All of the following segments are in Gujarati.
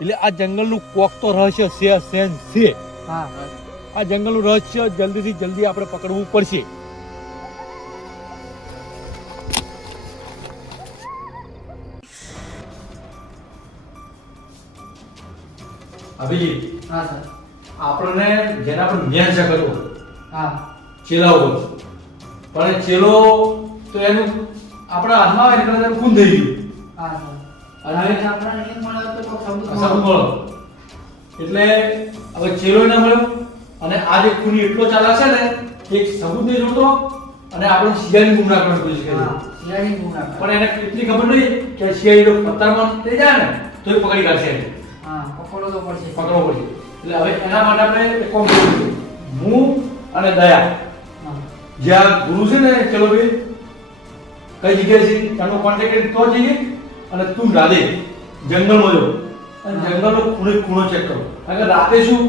એટલે આ જંગલનું કોક તો રહસ્ય છે સેન છે. હા આ જંગલનું રહસ્ય જલ્દીથી જલ્દી આપણે પકડવું પડશે. અભિજી, હા સર. આપણને જેના પર જ્ઞાન છે કરવો હા ચેલા ઉપર, પણ એ ચેલો તો એનું આપણા હાથમાં આવે એટલે એનું ખૂન થઈ ગયું. હા સર. અને આપણને એમ મળ્યો તો કોઈ સબૂત સબૂત મળો એટલે હવે ચેલો ના મળ્યો અને આ જે ખૂની એટલો ચાલાક છે ને કે એક સબૂત નહીં જોડતો અને આપણે શિયાળની ગુમરાહ કરવાની કોશિશ કરી. હા શિયાળી ગુના પણ એને એટલી ખબર નહીં કે શિયાળી પથ્થરમાં થઈ જાય ને તો એ પકડી કાઢશે એને. હા પકડો તો પડશે. પકડવો પડશે. એટલે હવે એના માટે આપણે એક કામ કરવું છે. હું અને દયા હા જે આ ગુરુ છે ને ચલો ભાઈ કઈ જગ્યાએ છે એનો કોન્ટેક્ટ તો જઈએ અને તું રાધે જંગલમાં જો અને જંગલનો ખૂણે ખૂણો ચેક કરો. કારણ કે રાતે શું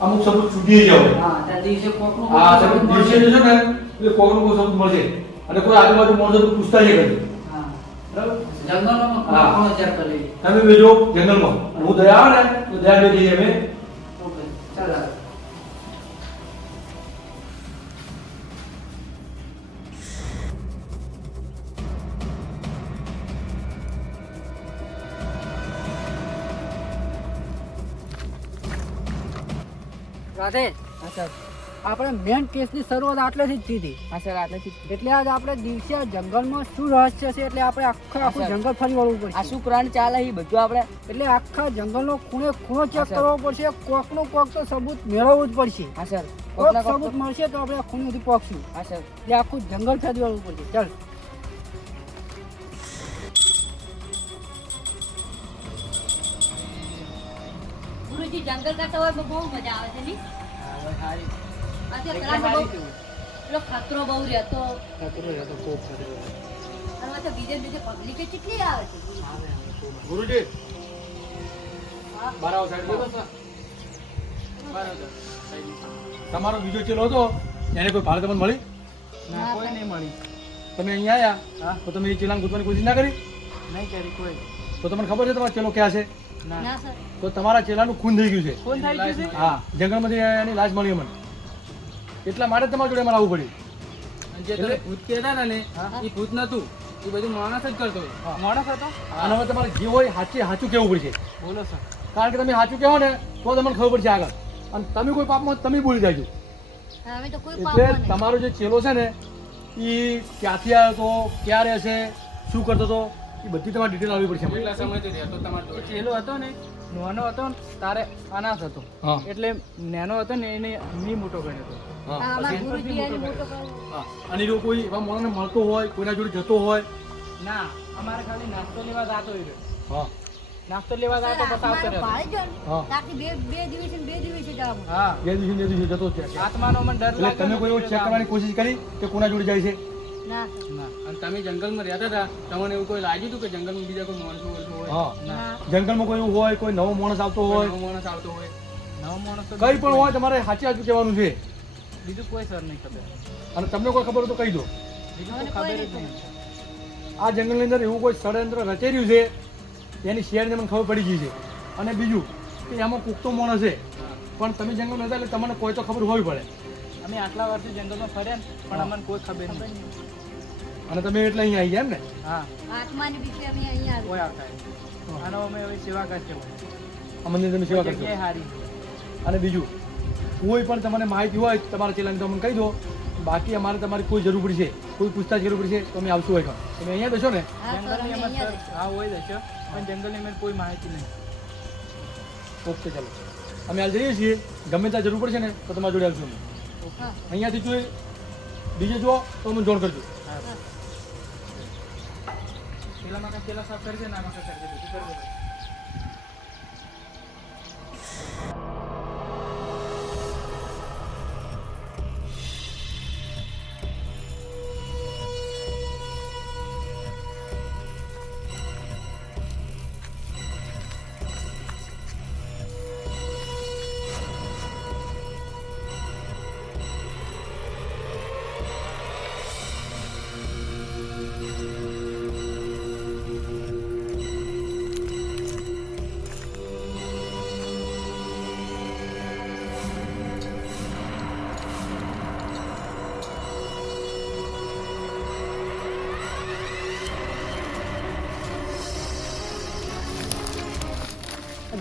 અમુક સબૂત છૂટી જાય. હા ત્યાં દિવસે કોકનું આ સબૂત દિવસે જશો ને એટલે કોકનું કોઈ સબૂત મળશે અને કોઈ આજુબાજુ માણસો તો પૂછતા જ કરશે. હા બરાબર? જંગલમાં હા. કોણ ચેક કરી. તમે બેજો જંગલમાં અને હું દયા આવે ને તો દયા બે જઈએ અમે. ઓકે ચાલો. રાધે હા સર. આપણે મેન કેસની શરૂઆત આટલેથી જ કીધી. હા સર આટલેથી એટલે આજ આપણે દિવસે આ જંગલમાં શું રહસ્ય છે એટલે આપણે આખું હા, સર. જંગલ ફરી વળવું પડશે. આ શું પ્રાણ ચાલે એ બધું આપણે એટલે આખા જંગલનો ખૂણે ખૂણો ચેક હા, સર. કરવો પડશે. કોકનું કોક તો સબૂત મેળવવું જ પડશે. હા સર કોક કોકના કોક સબૂત મળશે તો આપણે આ ખૂણે સુધી પહોંચશું. હા સર એટલે આખું જંગલ ફરી વળવું પડશે. ચાલ. ગુરુજી જંગલ કરતા હોય બહુ મજા આવે છે ની સારી અત્યારે એકદમ કલાક સારી બહુ કેવું. પેલો ખતરો બહુ રહેતો ખતરો છે તો ખૂબ ખતરો છે. અને તો બીજે બીજે પબ્લિક કેટલી આવે છે આવે આવે ખૂબ આવે. ગુરુજી હા. બહાર આવો સાહેબ. બરોબર તમારો બીજો ચેલો હતો એને કોઈ ભાડે તમને મળી? ના કોઈ નહીં મળી. તમે અહીંયા આવ્યા હા તો તમે એ ચેલાને ગોતવાની કોશિશ ના કરી? નહીં કરી કોઈ. તો તમને ખબર છે તમારો ચેલો ક્યાં છે? ના ના સર તો તમારા ચેલાનું ખૂન થઈ ગયું છે. કોણ થાય ગયું છે? હા, જંગલમાંથી એની લાશ મળી મને. એટલા માટે તમારા જોડે મારે આવવું પડ્યું. જે તમે ભૂત કહેતા ને હા. એ ભૂત નતું, એ બધું માણસ જ કરતો હોય. હા. માણસ હતો. અને હવે તમારે જે હોય સાચું કહેવું પડશે. બોલો સર. કારણ કે તમે સાચું કહો ને તો તમને ખબર પડશે આગળ. અને તમે કોઈ પાપમાં તમે બોલી જાજો. અમે તો કોઈ એટલે પાપ તમારો જે ચેલો છે ને એ ક્યાંથી આવ્યો હતો, ક્યાં રહે છે, શું કરતો હતો, એ બધી તમારે ડિટેલ આવવી પડશે. કેટલા સમયથી રહેતો તમારો જોડે? ચેલો હતો ને, નાનો હતો ને તારે અનાથ હતો. હા. એટલે નાનો હતો ને એને મી મોટો ગણ્યો હતો. હા. અમારા પછી ગુરુજી એને મોટો કર્યો. હા. અને જો કોઈ એવા માણસને મળતો હોય, કોઈના જોડે જતો હોય, ના અમારે ખાલી નાસ્તો લેવા જાતો હોય. હા નાસ્તો લેવા જાતો સર, બસ આવતો અમારે રહેતો. ભાડે જો ને, હા. ત્યાંથી બે દિવસે ને બે દિવસે જવાનું. હા બે દિવસે જતો જ છે. આત્માનો મને ડર એટલે લાગે તમે ને કોઈ એવું એટલે ચેક કરવાની કોશિશ કરી કે કોના જોડે જાય છે? ના સર. ના. અને તમે જંગલમાં રહેતા હતા, તમને એવું કોઈ લાગ્યું હતું કે જંગલમાં બીજા કોઈ માણસો હોય? હા. ના. જંગલમાં કોઈ એવું હોય, કોઈ નવો માણસ આવતો હોય, નવો માણસ આવતો હોય. નવો માણસ તો કઈ પણ હોય તમારે સાચું કહેવાનું છે. બીજું કોઈ સર નહીં ખબર. અને તમને કોઈ ખબર હોય તો કહી દો. બીજું મને તો કોઈ ખબર જ નહીં નહીં. આ જંગલની અંદર એવું કોઈ ષડયંત્ર રચેર્યું છે એની શેરને મને ખબર પડી ગઈ છે. અને બીજું કે એમાં કૂકતો માણસ છે પણ તમે જંગલમાં હતા એટલે તમને કોઈ તો ખબર હોવી પડે. અમે આટલા વર્ષથી જંગલમાં ફર્યા ને પણ અમને કોઈ ખબર નહીં. અને તમે એટલે અહીંયા આવી ગયા એમ ને? હા આત્માની વિશે અમે અહીંયા કોઈ આવતા નહીં. આનો અમે હવે સેવા કરશે આ મંદિર તમે સેવા કરશો. જગ્યાએ હારી. અને બીજું કોઈ પણ તમને માહિતી હોય તમારા ચેલાને તો મને કહી દો. બાકી અમારે તમારી કોઈ જરૂર પડશે, કોઈ પૂછતાછ જરૂર પડશે તો અમે આવશું હોય. તમે અહીંયા બેસો ને? હા સર જંગલની અમે અમે અહીંયા સર હા હોય જશો પણ જંગલની અમે કોઈ માહિતી નહીં. ઓકે ચાલો અમે હાલ જઈએ છીએ. ગમે ત્યાં જરૂર પડશે ને તો તમારા જોડે આવશું અમે. હા. અહીંયાથી જોઈ બીજે જુઓ તો અમને જોડ કરજો. હા પેલામાં કાંઈ પેલા સાફ કરી દે ને આમાં કાંઈ કરી દે બીજું કરી દે.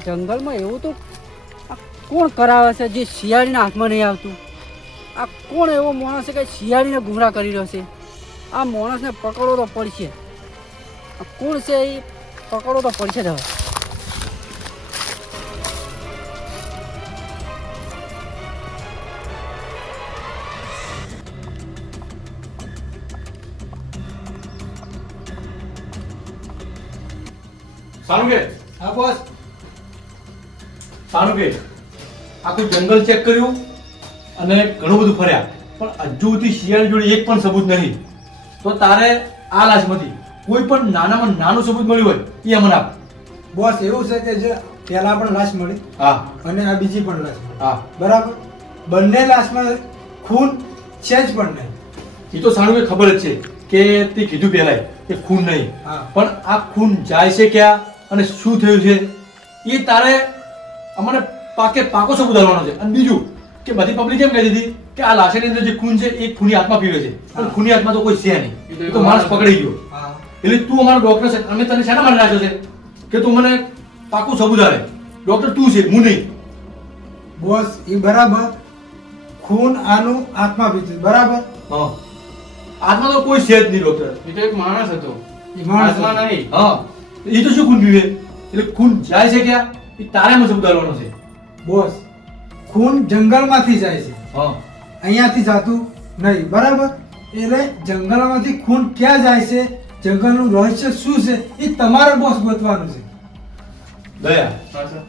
જંગલમાં એવું તો આ કોણ કરાવે છે જે શિયાળીના હાથમાં નહીં આવતું? આ કોણ એવો માણસ છે કે શિયાળીને ગુમરાહ કરી રહ્યો છે? આ માણસને પકડવો તો પડશે. આ કોણ છે એ પકડવો તો પડશે જ હવે. સારું કે હા બોસ. સારું કે આખું જંગલ ચેક કર્યું અને ઘણું બધું ફર્યા, પણ હજુ સુધી શિયાળ જોડે એક પણ સબૂત નહીં. તો તારે આ લાશમાંથી કોઈ પણ નાનામાં નાનું સબૂત મળ્યું હોય એ અમને આપ. બોસ એવું છે કે જે પહેલા પણ લાશ મળી હા અને આ બીજી પણ લાશ મળી. હા, બરાબર. બંને લાશમાં ખૂન છે જ પણ નહીં. એ તો સારું કે ખબર જ છે કે તે કીધું પહેલાય કે ખૂન નહીં, હા. પણ આ ખૂન જાય છે ક્યાં અને શું થયું છે એ તારે અમને પાકો સબૂત આપવાનો છે. અને બીજું કે બધી પબ્લિક એમ કહેતી હતી કે આ લાશની અંદર જે ખૂન છે એ ખૂની આત્મા પીવે છે, પણ ખૂની આત્મા તો કોઈ છે નહીં, એ તો માણસ પકડાઈ ગયો. હા. એટલે તું અમારો ડોક્ટર છે, અમે તને શેના માટે રાખ્યો છે કે તું મને પાકું સબૂત આપે. ડોક્ટર તું છે, હું નહીં. બોસ એ બરાબર. ખૂન આનું આત્મા પીતું બરાબર. હા, આત્મા તો કોઈ છે જ નહીં ડોક્ટર. એ તો એક માણસ હતો, એ માણસ આત્મા હતો. નહીં. હા, એ તો શું ખૂન પીવે? એટલે ખૂન જાય છે ક્યાં એ તારે મને સબૂત આપવાનો છે. બોસ ખૂન જંગલમાંથી જાય છે, હા, અહીંયાથી જાતું નહીં બરાબર. એટલે જંગલમાંથી ખૂન ક્યાં જાય છે, જંગલનું રહસ્ય શું છે એ તમારે બોસ ગોતવાનું છે. દયા હા સર.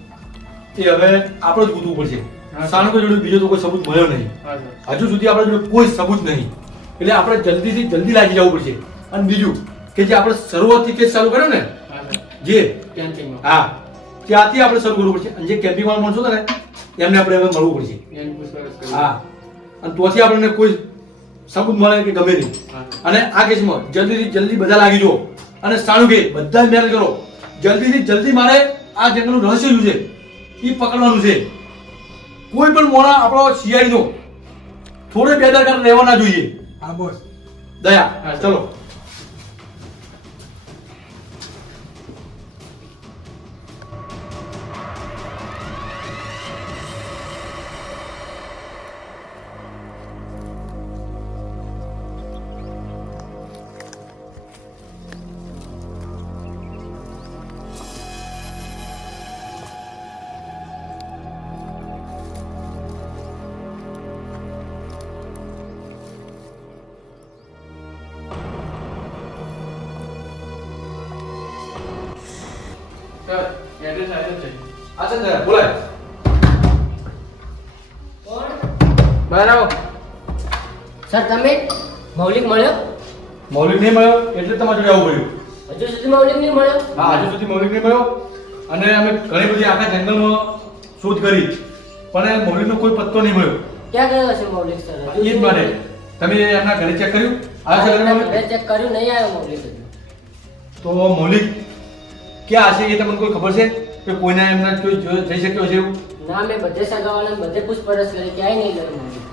એ હવે આપણે જ ગોતવું પડશે. હા. સાણકો જોડે બીજો તો કોઈ સબૂત મળ્યો નહીં. હા સર. હજુ સુધી આપણા જોડે કોઈ સબૂત નહીં, એટલે આપણે જલ્દીથી જલ્દી લાગી જવું પડશે. અને બીજું કે જે આપણે શરૂઆતથી કેસ ચાલુ કર્યો ને, હા સર. જે કેમ્પિંગમાં. હા ત્યાંથી આપણે શરૂ કરવું પડશે. અને જે કેમ્પિંગ વાળા માણસો હતા ને એમને આપણે હવે મળવું પડશે. એની પૂછપરછ કરી. હા, અને તોથી આપણને કોઈ સબૂત મળે કે ગમે નહીં. હા. અને આ કેસમાં જલ્દીથી જલ્દી બધા લાગી જુઓ અને સારું કે બધા જ મહેનત કરો. જલ્દીથી જલ્દી મારે આ જંગલનું રહસ્ય શું છે એ પકડવાનું છે. કોઈ પણ મોણા આપણો શિયાળીનો થોડે બેદરકાર રહેવા ના જોઈએ. હા બોસ. દયા, હા, ચલો. સર, એડ્રેસ આવ્યો છે. અચ્છા દયા, બોલાય. બહાર આવો. સર તમે મૌલિક મળ્યો? મૌલિક નહીં મળ્યો એટલે તમારે જોડે આવવું પડ્યું. હજુ સુધી મૌલિક નહીં મળ્યો? હા, હજુ સુધી મૌલિક નહીં મળ્યો અને અમે ઘણી બધી આખા જંગલમાં શોધ કરી પણ મૌલિકનો કોઈ પત્તો નહીં મળ્યો. ક્યાં ગયો હશે મૌલિક સર? એ જ માટે તમે એમના ઘરે ચેક કર્યું? આવ્યો છે ઘરે મૌલિક? ઘરે ચેક કર્યું, નહીં આવ્યો મૌલિક હજુ. તો મૌલિક ક્યાં હશે એ તમને કોઈ ખબર છે કે કોઈને એમના કોઈ જઈ શક્યો છે એવું? ના, મેં બધે સગાવાળાને બધે પૂછપરછ કરી, ક્યાંય નહીં ગયો મૌલિક.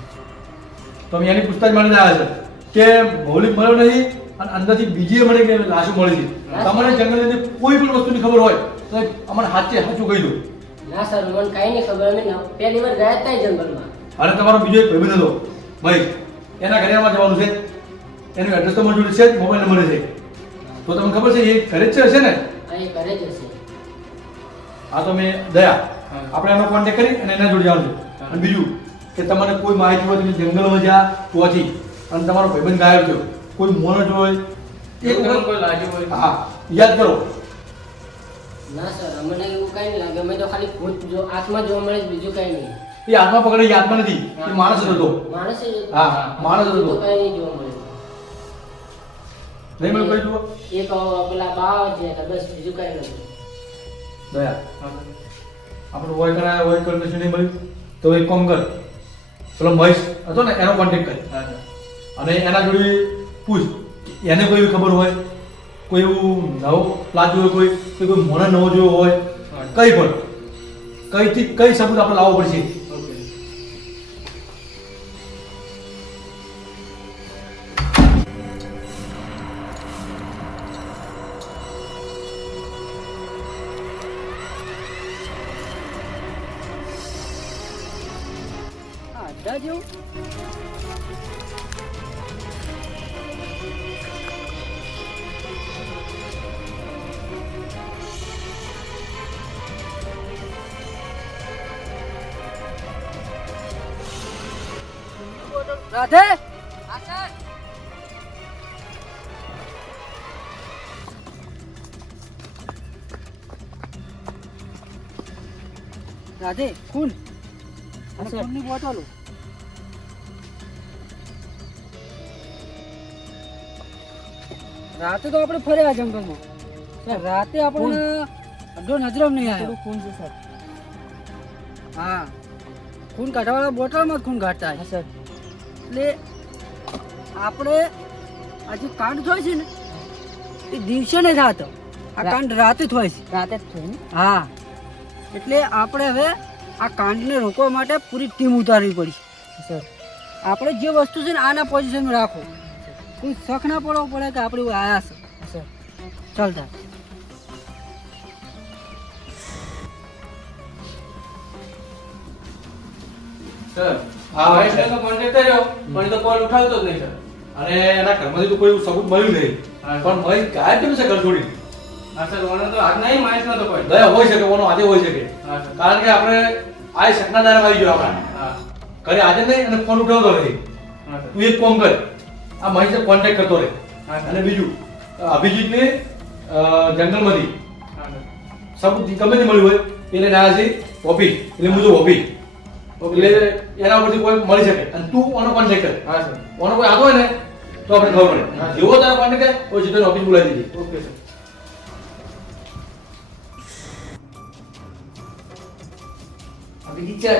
તો અમે એની પૂછતાછ માટે જ આવ્યા છે કે મૌલિક મળ્યો નહીં અને અંદરથી બીજી મને કે લાશો મળી છે. તમને જંગલની અંદર કોઈ પણ વસ્તુની ખબર હોય તો અમને સાચું કહી દો. ના સર, મને કાંઈ નહીં ખબર. અમે પહેલી વાર ગયા જ નહીં જંગલમાં. અને તમારો બીજો એક ભાઈબંધ હતો ભાઈ, એના ઘરે અમારે જવાનું છે. એનું એડ્રેસ તો મારી જોડે છે જ, મોબાઈલ નંબર છે. તો તમને ખબર છે એ ઘરે જ છે હશે ને? હા, એ ઘરે જ હશે. હા, તો મેં દયા હા. આપણે એનો કોન્ટેક્ટ કરી અને એના જોડે જવાનું છે. હા. અને બીજું કે તમારે કોઈ માહિતી હોય તમે જંગલમાં જ્યાં પહોંચી અને તમારો ભાઈબંધ ગાયબ થયો, કોઈ મોણસ હોય એક તમને વખત કોઈ લાગ્યું હોય? હા યાદ કરો. ના સર, અમને એવું કાંઈ નહીં લાગે. અમે તો ખાલી ભૂત જો આંખમાં જોવા મળે છે, બીજું કાંઈ નહીં. એ હાથમાં પકડે એ હાથમાં નથી, એ માણસ જ હતો. માણસ જ હતો. હા, માણસ જ બીજું તો હતો. કાંઈ નહીં જોવા મળે. નહીં મને કહી જુઓ. એક પેલા બા જ હતા, બસ બીજું કાંઈ નથી. દયા હા સર. આપણું વોય કરીને શું નહીં મળ્યું તો એક કામ કર, પેલો મહેશ હતો ને એનો કોન્ટેક્ટ કર હા સર. અને એના જોડે પૂછ કે એને કોઈ એવી ખબર હોય, કોઈ એવું નવો પ્લાટ જોયો હોય, કોઈ મોણા નવો જોયો હોય, કઈ પણ કઈથી કઈ સબૂત આપણે લાવવો પડશે. ઓકે. અડ્ડા જેવું રાધે હા સર. રાધે ખૂન અને ખૂનની બોટલો રાતે તો આપણે ફર્યા જંગલમાં સર રાતે આપણને અડધો નજરમ નહીં આવ્યો ખૂન છે સર. હા ખૂન કાઢવાવાળા બોટલમાં જ ખૂન કાઢતા હા સર. એટલે આપણે આ જે કાંડ થાય છે ને એ દિવસે નહીં થતો આ કાંડ રાતે જ હોય છે રાતે જ થયું ને? હા એટલે આપણે હવે આ કાંડને રોકવા માટે પૂરી ટીમ ઉતારવી પડી સર. આપણે જે વસ્તુ છે ને આના પોઝિશનમાં રાખો કોઈ શક ના પડવો પડે કે આપણે આયા છે સર. ચાલતા સર હા, મહેશને તો કોન્ટેક્ટ કર્યો પણ એ તો કોલ ઉઠાવતો જ નહીં સર. અને એના ઘરમાંથી તો કોઈ એવું સબૂત મળ્યું નહીં. હા. પણ મહેશ ગાયબ કેમ છે ઘર છોડી? હા સર ઓનો તો હાથ નહીં મહેશનો તો કોઈ. ગયા હોઈ શકે, ઓનો આજે હોઈ શકે. હા સર. કારણ કે આપણે આ શકના દાયરામાં આવી ગયો આપણે. હા ઘરે આજે નહીં અને ફોન ઉઠાવતો નથી. હા સર. તું એક કામ કર, આ મહેશને કોન્ટેક્ટ કરતો રહે. હા સર. અને બીજું અભિજીતને જંગલમાંથી હા સર. સબૂત ગમે તે મળ્યું હોય એને ના છે ઓફિસ એટલે મુજબ ઓફિસ એટલે એના ઉપરથી કોઈ મળી શકે અને તું ઓનો કોન્ટેક્ટ કર. હા સર. ઓનો કોઈ આગો હોય ને તો આપણે ખબર પડે. હા. જેવો તારો કોન્ટેક્ટ કરે કોઈ સીધો ઓફિસ બોલાવી દીધી. Okay sir. અભિજીત સર,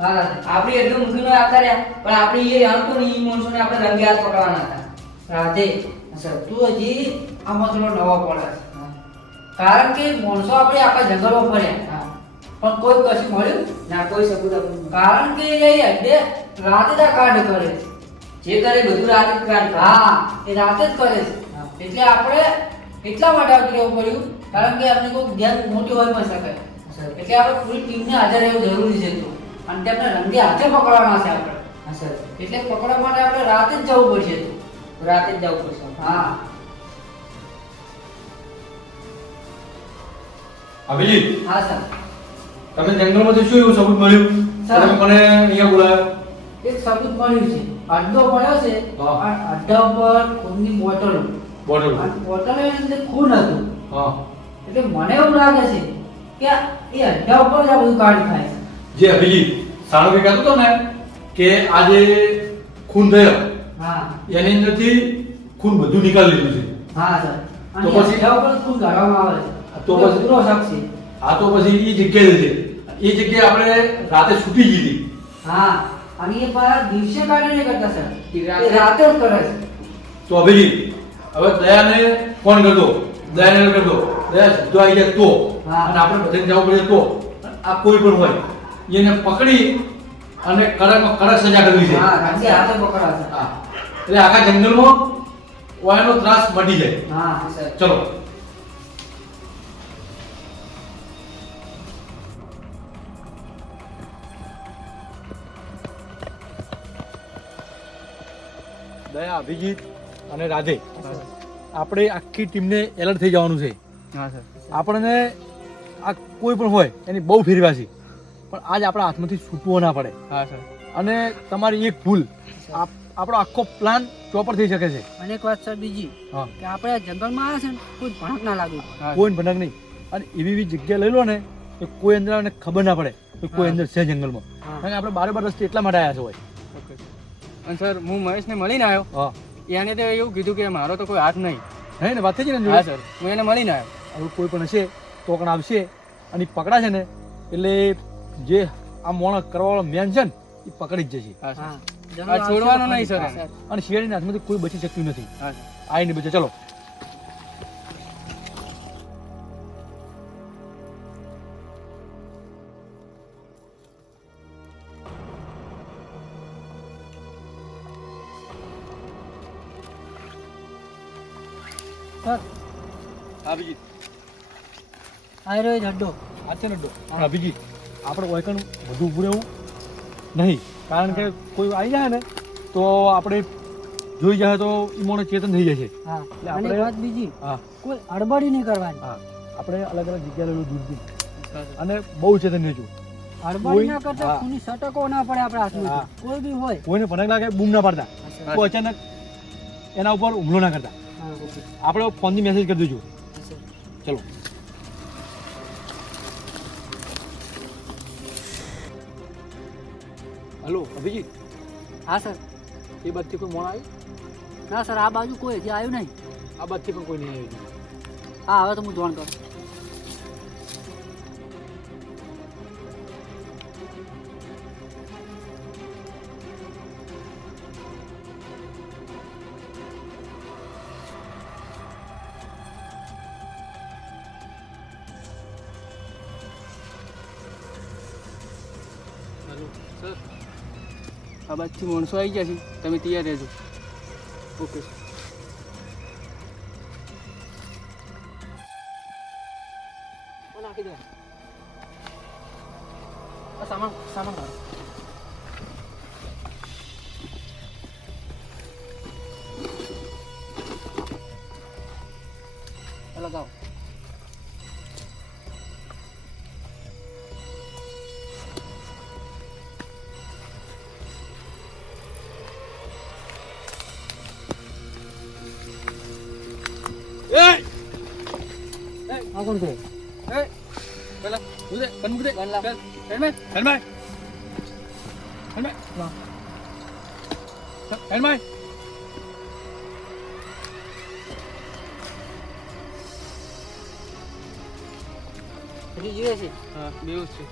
હા આપણે એટલું મુશ્કેલ આવતા રહ્યા પણ આપણે એ જાણતો ને એ માણસોને આપણે રંગે હાથ પકડવાના હતા. રાધે સર. તું હજી આમાં થોડો નવો પડે છે કારણ કે માણસો આપણે આખા જંગલમાં ફર્યા હા. પણ કોઈ કશું મળ્યું ના કોઈ સબૂત આપણને નથી. કારણ કે એ અડધે રાતે જ આ કાંડ કરે છે જે કરે બધું રાતે જ કાઢ. હા એ રાતે જ કરે હા. છે એટલે આપણે એટલા માટે આવતું રહેવું પડ્યું કારણ કે આપણે કોઈ ધ્યાન મોટી હોય ન શકે સર. એટલે આપણે પૂરી ટીમને હાજર રહેવું જરૂરી છે તું અને તેમને રંગે હાથે પકડવાના છે આપણે હા સર. એટલે પકડવા માટે આપણે રાતે જ જવું પડશે તું રાતે જ જવું પડશે. હા અભિજીત, હા સર તમે જંગલમાંથી શું એવું સબૂત મળ્યું? સર. તમે મને અહીંયા બોલાવ્યો. એક સબૂત મળ્યું છે અડ્ડો મળ્યો છે હા. અને અડ્ડા ઉપર ખૂનની બોટલો બોટલ. અને બોટલોની અંદર ખૂન હતું હા. એટલે મને એવું લાગે છે કે એ અડ્ડા ઉપર જ આ બધું કાંડ થાય છે જે અભિજીત સાણો કે કહેતો હતો ને કે આજે ખૂન થયો હા એની અંદરથી ખૂન બધું નીકાળી લીધું છે. હા સર અને તો પછી? અડ્ડા ઉપર જ ખૂન કાઢવામાં આવે તો છે પછી? પૂરો શક છે આ તો પછી એ જગ્યાએ છે. એ જગ્યાએ આપણે રાતે છૂટી ગઈ. હા અને એ પાછા દિવસે કાઢી નહીં કરતા સર એ એ રાતે જ કરે છે તો અભિજીત હવે દયાને ફોન કરતો, દયાને કરતો, દયા સીધો આવી જાય તો હા. અને આપણે બધાને જવું પડે તો આ કોઈ પણ હોય એને પકડી અને કડકમાં કડક સજા કરવી છે. હા રાતે હાથે પકડાશે હા. એટલે આખા જંગલમાં વાયનો ત્રાસ મટી જાય. હા સર. ચલો. દયા, અભિજીત અને રાધે આપણે આખી ટીમને એલર્ટ થઈ જવાનું છે. હા સર. આપણને આ કોઈ પણ હોય એની બહુ ફેરવા છે પણ આજ આપણા હાથમાંથી છૂટવો ના પડે. હા સર. અને તમારી એક ભૂલ આપણો આખો પ્લાન ચોપર થઈ શકે છે. અને એક વાત સર બીજી હા. કે આપણે આ જંગલમાં આવ્યા છે ને કોઈ ભણક ના લાગવું હા. કોઈ ભનક નહીં. અને એવી એવી જગ્યા લઈ લો ને કે કોઈ અંદર આને ખબર ના પડે કે કોઈ હા. અંદર છે જંગલમાં. હા. કારણ કે આપણે બારે બાર રસ્તે એટલા માટે આવ્યા છે હોય. Okay sir. અને સર હું મહેશને મળીને આવ્યો હા. એને તો એવું કીધું કે મારો તો કોઈ હાથ નહીં. હે ને વાત થઈ ગઈ ને હા જોડે? સર હું એને મળીને આવ્યો. હવે કોઈ પણ હશે તો પણ આવશે અને ઈ પકડાશે ને એટલે જે આ મોણ કરવાવાળો મેન છે ને એ પકડી જ જશે. હા સર. હા આ છોડવાનો નહીં સર હા, એને. અને શિયાળીના હાથમાંથી કોઈ બચી શકતું નથી. હા સર. આઈને બચે. ચલો. સર અભિજીત આ રહ્યો એ અડ્ડો આ છે ને અભિજીત આપણે ઓયકણ બધું ઊભું રહેવું નહીં. કારણ કે કોઈ આવી જાય ને તો આપણે જોઈ જાય તો ઈમોને ચેતન થઈ જશે. હા એટલે અને આપણે- વાત બીજી હા કોઈ અડબડી નહીં કરવાની. હા આપણે અલગ અલગ જગ્યાએ લેલું દૂરથી અને બહુ ચેતન રહેજો. અડબડી ના કરતા હા. ખૂની સટકો ના પડે આપણા હા. હાથમાં કોઈ બી હોય. કોઈને ભનક લાગે બૂમ ના પાડતા, કોઈ અચાનક એના ઉપર હુમલો ના કરતા. હા ઓકે. આપણે ફોનથી મેસેજ કરી દેજો. ચલો હલો અભિજીત, હા સર. એ બાજુથી કોઈ મોણ આવ્યું? ના સર આ બાજુ કોઈ હજી આવ્યું નહીં. આ બાજુથી પણ કોઈ નહીં આવ્યું. હા હવે તો હું જોઈન કરું. હેલો સર, આ બાજુથી માણસો આવી ગયા છે, તમે તૈયાર રહેજો. Okay sir. નાખી દે. સામાન સામાન કાઢો. લગાવો. આ કોણ છે? પેલા ઉદે કન ઉદે કન લાવ. હેલ્મેટ હેલમાય હેલમાય હેલમાય હજી જીવે છે? હા બેહોશ છે.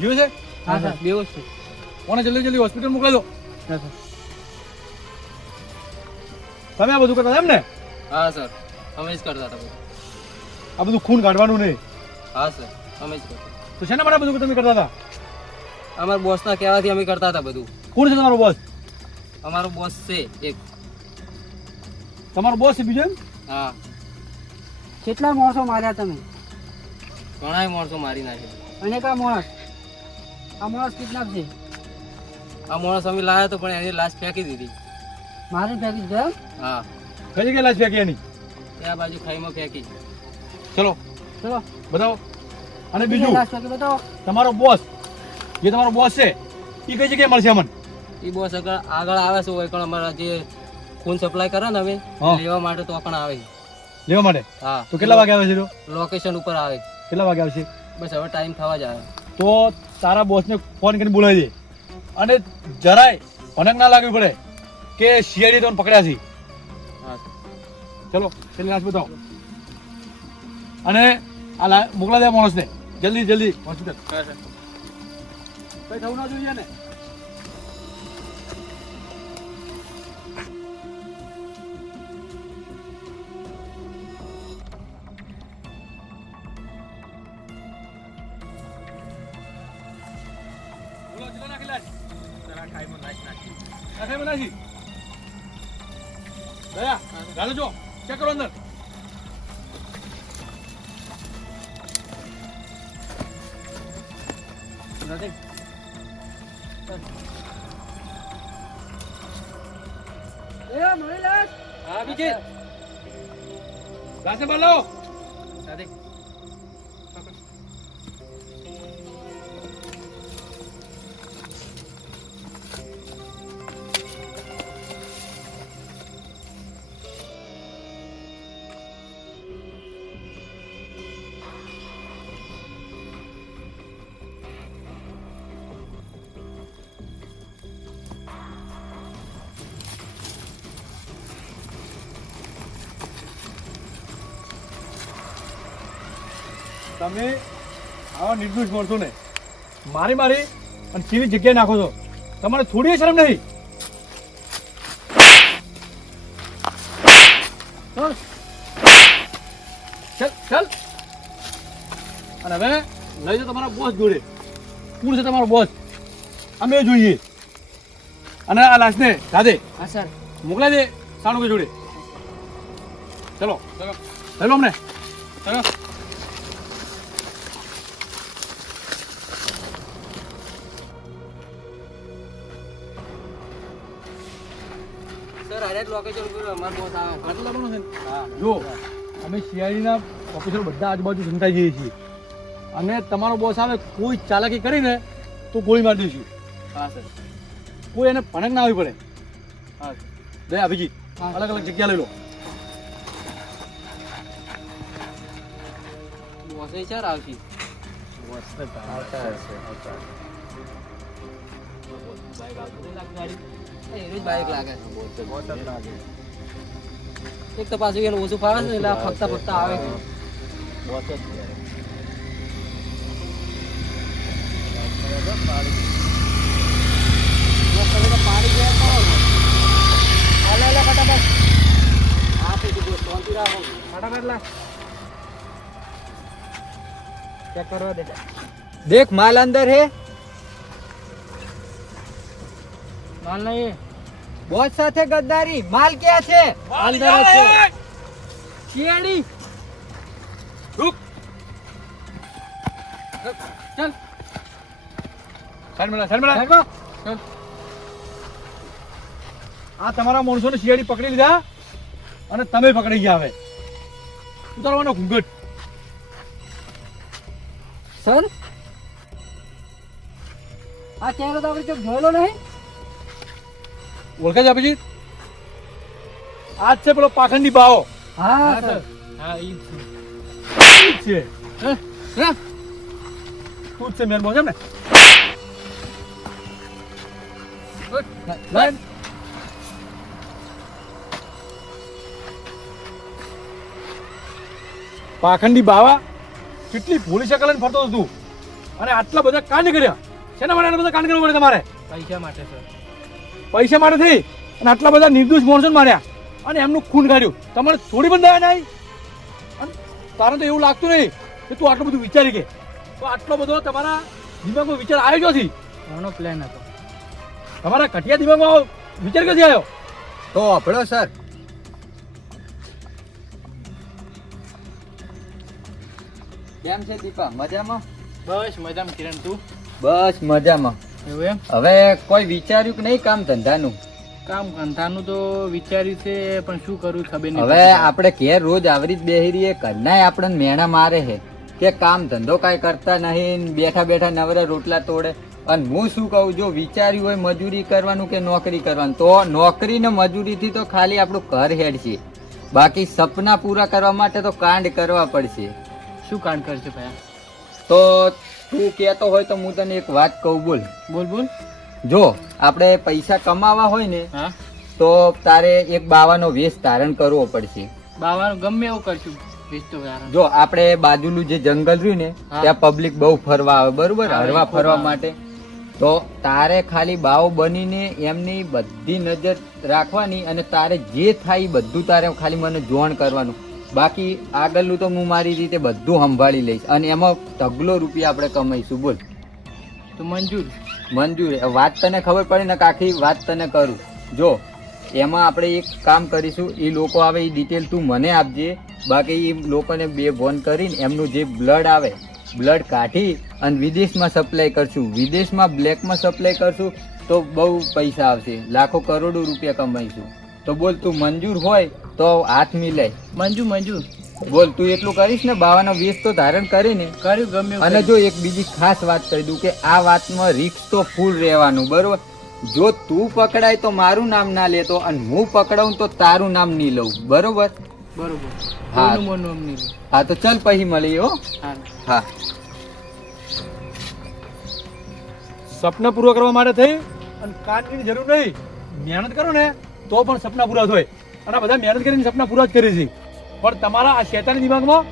જીવે છે? હા સર. બેહોશ છે. કોને જલ્દી જલ્દી હોસ્પિટલ મોકલી દો. હા સર. તમે આ બધું કરતા હતા એમ ને? હા સર, અમે જ કરતા હતા બધું. આ બધું ખૂન કાઢવાનું નહીં હા સર, અમે જ કરતા. તો શેના માટે બધું તમે કરતા હતા? અમારા બોસના કહેવાથી અમે કરતા હતા બધું. કોણ છે તમારો બોસ? અમારો બોસ છે એક. તમારો બોસ છે બીજો એમ? હા, કેટલા માણસો માર્યા તમે? ઘણાય માણસો મારી નાખે. અને કા માણસ? આ માણસ કિડનેપ છે. આ માણસ અમે લાવ્યા તો પણ એની લાશ ફેંકી દીધી. મારી ફેંકી છે એમ? હા, કઈ જગ્યાએ લાશ ફેંકી એની? ત્યાં બાજુ ખાઈમાં ફેંકી. ચલો ચલો બતાવો. અને બીજું લાશ ફેંકી બતાવો. તમારો બોસ, જે તમારો બોસ છે એ કઈ જગ્યાએ મળશે અમને? એ બોસ આગળ આવે છે હોય પણ અમારા જે ખૂન સપ્લાય કરે ને અમે હા. લેવા માટે તો પણ આવે. લેવા માટે? હા, તો કેટલા વાગે આવે છે? તો લોકેશન ઉપર આવે. કેટલા વાગે આવશે? બસ હવે ટાઈમ થવા જ આવે. તો તારા બોસને ફોન કરીને બોલાવી દે. અને જરાય ભનક ના લાગવી પડે કે સીઆઈડી તમને પકડ્યા છે. હા ચલો પેલી લાશ બતાવો. અને આ મોકલા દે માણસને જલ્દી જલ્દી હોસ્પિટલ. કઈ થવું ના જોઈએ ને. બોલો, કેટલા નાખી લાશ? આ ખાઈમાં નાખી. દયા, ચાલો જો ચેક કરો અંદર. એ મળી લાશ. હા બીજી લાશને બહાર લાવો. સાથે તમે આવા નિર્દોષ માણસો ને મારી મારી અને કેવી જગ્યાએ નાખો છો? તમારે થોડી શરમ નહીં? ચાલ ચાલ. અને હવે લઈ જાઓ તમારા બોસ જોડે. કોણ છે તમારો બોસ? અમે જોઈએ. અને આ લાશને રાધે હા સર. મોકલાઈ દે સાણું જોડે. ચલો હેલો અમને ચલો. ડાયરેક્ટ લોકેશન પર અમારો બોસ આવે આટલા બનો છે ને? જો અમે શિયાળીના ઓફિસર બધા આજુબાજુ સંતાઈ જઈએ છીએ અને તમારો બોસ આવે કોઈ ચાલાકી કરીને તો ગોળી મારી દઈશું. હા સર કોઈ એને ભણક ના આવી પડે. હા દે અભિજીત અલગ અલગ જગ્યા લઈ લો. બોસે ચાર આવશે બાઈક લાગે એક તો પાછું એને ઓછું ફાવે છે એટલે આ ફરતા ફરતા આવે છે. પાડી ગયા તો હાલે હાલે ફટાફટ. હા પછી જો શાંતિ રાખો ફટાફટ લા ચેક કરવા દે. देख माल अंदर है માલ નહીં बहुत साथ है गद्दारी माल क्या है અંદર જ છે શિયાળી. ચાલ સાઈડ મેળા, સાઈડ મેળા. સાહેબ આ તમારા માણસોને શિયાળી પકડી લીધા અને તમે પકડી ગયા. હવે ઉતારવાનો ઘૂંઘટ. સર આ ચહેરો તો આપણે જોયેલો નહીં. ઓળખે છે અભિજીત? આજ છે પેલો પાખંડી બાવો. હા સર હા ઈ ઈ જ છે. હે? તું જ છે મેન બોસ એમ ને? લાઈન. પાખંડી બાવા કેટલી ભોળી શકલ લઈને ફરતો હતો તું અને આટલા બધા કાંડ કર્યા. શેના માટે આટલા બધા કાંડ કરવા પડે તમારે? પૈસા માટે સર પૈસા માટે થઈ અને આટલા બધા નિર્દોષ માણસો માર્યા અને એમનું ખૂન કાઢ્યું. તમારે થોડી પણ દયા નહીં. અને તારે તો એવું લાગતું નહીં કે તું આટલું બધું વિચારી કે તો આટલો બધો તમારા દિમાગમાં વિચાર આવ્યો નથી. કોનો પ્લાન હતો તમારા ઘટિયા દિમાગમાં વિચાર ક્યાંથી આવ્યો? तो अपड़ो सर કેમ છે દીપા મજામાં? બસ મજામાં કિરણ તું બસ મજામાં. એવું એમ હવે કોઈ વિચાર્યું કે નહીં કામ ધંધાનું? કામ ધંધાનું તો વિચાર્યું છે પણ શું કરું ખબર નહીં હવે આપણે ઘેર રોજ આવરી જ બેહી રહીએ, ઘરનાય આપણને મેણા મારે છે કે કામ ધંધો કાંઈ કરતા નહીં, બેઠા બેઠા નવરા રોટલા તોડે. અને હું શું કહું, જો વિચાર્યું હોય મજૂરી કરવાનું કે નોકરી કરવાનું, તો નોકરી ને મજૂરીથી તો ખાલી આપણું ઘર હેડશે, બાકી સપના પૂરા કરવા માટે તો કાંડ કરવા પડશે. શું કાંડ કરશે ભાઈ? તો તું કહેતો હોય તો હું તને એક વાત કહું, બોલ. બોલ બોલ. જો આપણે પૈસા કમાવા હોય ને હા તો તારે એક બાવાનો વેશ ધારણ કરવો પડશે. બાવાનું ગમે એવું કરશું વેચતો યાર. જો આપણે બાજુનું જે જંગલ રહ્યું ને હા. ત્યાં પબ્લિક બહુ ફરવા આવે, બરોબર, હા, હરવા ખૂબ ફરવા આવે. માટે. તો તારે ખાલી બાવો બનીને એમની બધી નજર રાખવાની અને તારે જે થાય એ બધું તારે ખાલી મને જોણ કરવાનું. બાકી આગળનું તો હું મારી રીતે બધું સંભાળી લઈશ અને એમાં ઢગલો રૂપિયા આપણે કમાઈશું. બોલ. તો મંજૂર. મંજૂર. વાત તને ખબર પડી ને, આખી વાત તને કરું. જો એમાં આપણે એક કામ કરીશું, એ લોકો આવે એ ડિટેલ તું મને આપજે. બાકી એ લોકોને બે ફોન કરીને એમનું જે બ્લડ આવે, બ્લડ કાઢી અને વિદેશમાં સપ્લાય કરશું. વિદેશમાં બ્લેકમાં સપ્લાય કરશું તો બહુ પૈસા આવશે, લાખો કરોડો રૂપિયા કમાઈશું. તો બોલ, તું મંજૂર હોય તો હાથ મિલાય. મંજૂર મંજૂર. બોલ, તું એટલું કરીશ ને, બાવાનો વેશ તો ધારણ કરીને. કર્યું ગમે એવું અને જો એક બીજી ખાસ વાત કહી દઉં કે આ વાતમાં રિસ્ક તો ફૂલ રહેવાનું, બરોબર. જો તું પકડાય તો મારું નામ ના લેતો અને હું પકડાવું તો તારું નામ નહીં લઉં, બરોબર. બરોબર. હા. કોઈનું મોનું આમ નહીં લે. હા તો ચાલ પછી મળીએ હો. હા હા. સપના પૂરા કરવા માટે થઈ અને કાંડની જરૂર નહીં. મહેનત કરો ને તો પણ સપના પૂરા થાય અને આ બધા મહેનત કરીને સપના પૂરા જ કરે છે. પણ તમારા આ શેતાની દિમાગમાં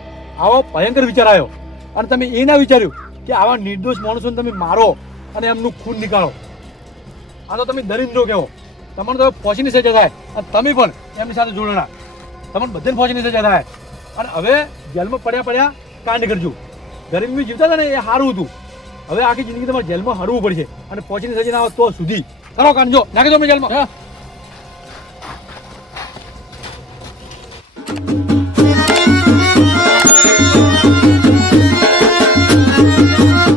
આવો ભયંકર વિચાર આવ્યો અને તમે એ ના વિચાર્યું કે આવા નિર્દોષ માણસોને તમે મારો અને એમનું ખૂન નીકાળો. આ તો તમે દરિદ્રો કહેવો. તમને તો ફોસીની સજા થાય અને તમે પણ એમની સાથે જોડાણા. તમને બધાને ફોસીની સજા થાય અને હવે જેલમાં પડ્યા કાંડ કરજો. ગરીબી જીવતા હતા ને એ સારું હતું. હવે આખી જિંદગી તમારે જેલમાં હરવું પડશે અને ફોસીની સજા ના આવે તો સુધી કરો કાંડ. જો નાખી દો અમને જેલમાં.